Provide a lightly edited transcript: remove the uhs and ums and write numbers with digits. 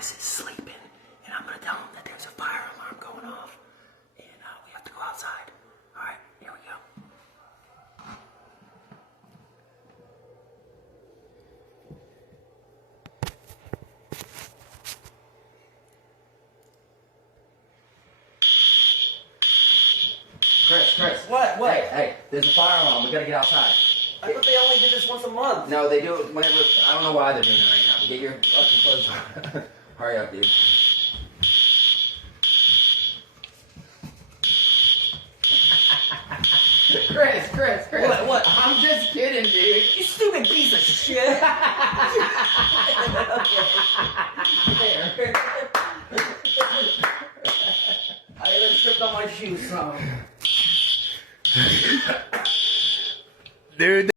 Chris is sleeping, and I'm gonna tell him that there's a fire alarm going off, and we have to go outside. All right, here we go. Chris. What? Hey, there's a fire alarm. We gotta get outside. I thought they only did this once a month. No, they do it whenever. I don't know why they're doing it right now. Get your fucking clothes on. Hurry up, dude. Chris. What? I'm just kidding, dude. You stupid piece of shit. There. I even stripped on my shoes, so. Dude.